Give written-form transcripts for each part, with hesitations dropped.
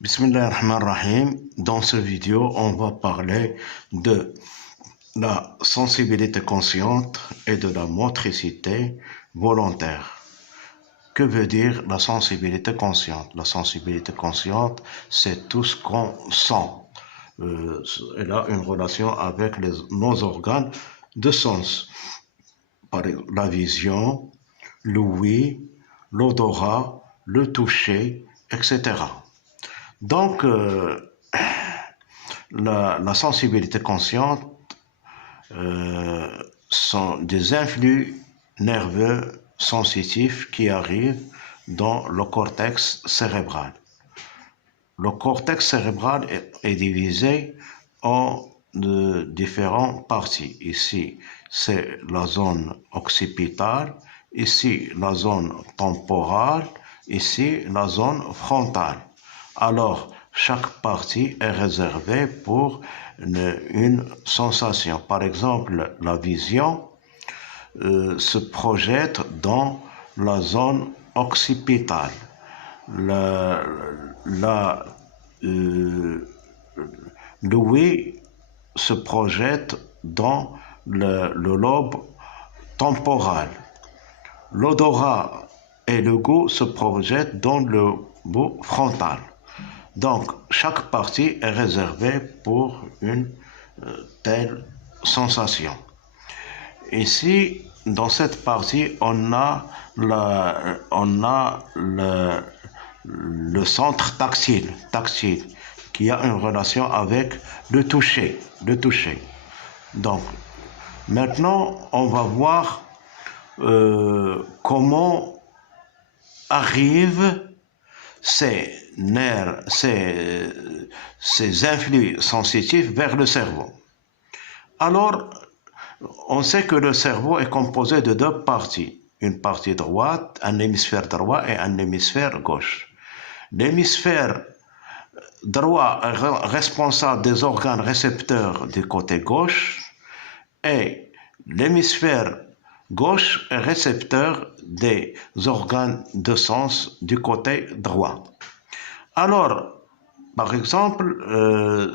Bismillahirrahmanirrahim. Dans cette vidéo, on va parler de la sensibilité consciente et de la motricité volontaire. Que veut dire la sensibilité consciente? La sensibilité consciente, c'est tout ce qu'on sent. Elle a une relation avec nos organes de sens. Par exemple, la vision, l'ouïe, l'odorat, le toucher, etc. Donc, la sensibilité consciente sont des influx nerveux sensitifs qui arrivent dans le cortex cérébral. Le cortex cérébral est divisé en différentes parties. Ici, c'est la zone occipitale, ici, la zone temporale, ici, la zone frontale. Alors, chaque partie est réservée pour une sensation. Par exemple, la vision se projette dans la zone occipitale. L'ouïe se projette dans le lobe temporal. L'odorat et le goût se projettent dans le bout frontal. Donc, chaque partie est réservée pour une telle sensation. Ici, dans cette partie, on a le centre tactile, qui a une relation avec le toucher. Donc, maintenant, on va voir comment arrivent ces nerfs, ces influx sensitifs vers le cerveau. Alors, on sait que le cerveau est composé de deux parties. Une partie droite, un hémisphère droit et un hémisphère gauche. L'hémisphère droit est responsable des organes récepteurs du côté gauche et l'hémisphère gauche est récepteur des organes de sens du côté droit. Alors, par exemple,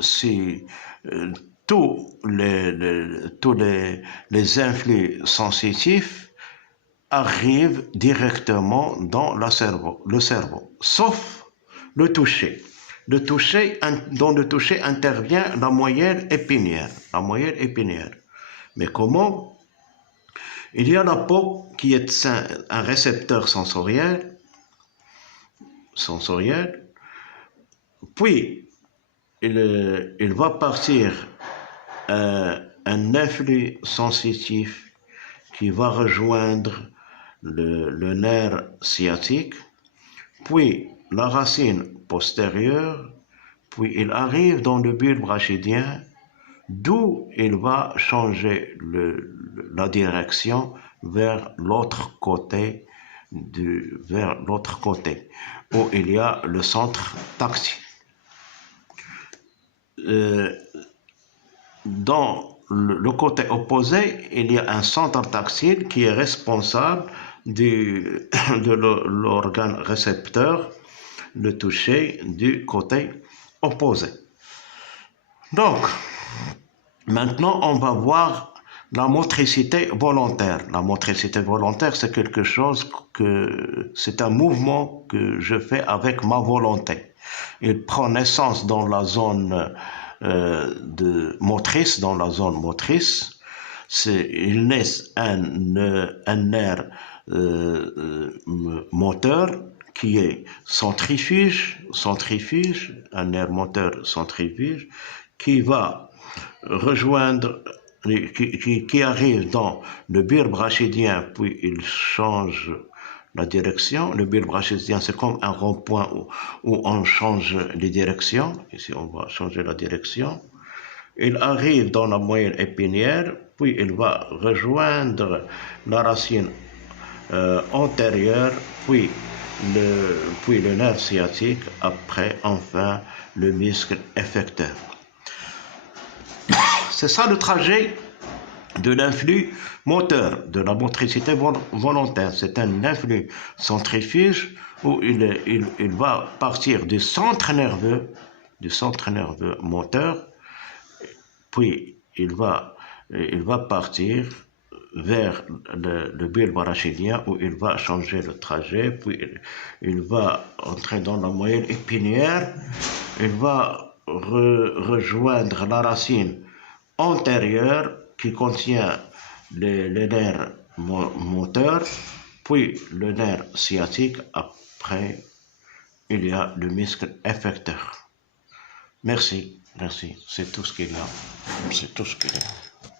si tous les influx sensitifs arrivent directement dans le cerveau, sauf le toucher. Dans le toucher intervient la moelle épinière. Mais comment? Il y a la peau qui est un récepteur sensoriel, puis il va partir un influx sensitif qui va rejoindre le nerf sciatique, puis la racine postérieure, puis il arrive dans le bulbe rachidien, d'où il va changer la direction vers l'autre côté, où il y a le centre tactile. Dans le côté opposé, il y a un centre tactile qui est responsable de l'organe récepteur, le toucher du côté opposé. Donc, maintenant, on va voir la motricité volontaire. La motricité volontaire, c'est quelque chose c'est un mouvement que je fais avec ma volonté. Il prend naissance dans la zone motrice, il naît un nerf moteur qui est centrifuge, un nerf moteur centrifuge, qui va rejoindre, qui arrive dans le bulbe rachidien, puis il change la direction. Le bulbe rachidien, c'est comme un rond-point où on change les directions. Ici, on va changer la direction. Il arrive dans la moelle épinière, puis il va rejoindre la racine antérieure, puis le nerf sciatique, après, enfin, le muscle effecteur. C'est ça le trajet de l'influx moteur, de la motricité volontaire. C'est un influx centrifuge où il va partir du centre nerveux moteur, puis il va partir vers le bulbe arachidien où il va changer le trajet, puis il va entrer dans la moelle épinière, il va rejoindre la racine antérieure qui contient les nerfs moteurs, puis le nerf sciatique. Après, il y a le muscle effecteur. Merci, c'est tout ce qu'il y a. C'est tout ce qu'il y a.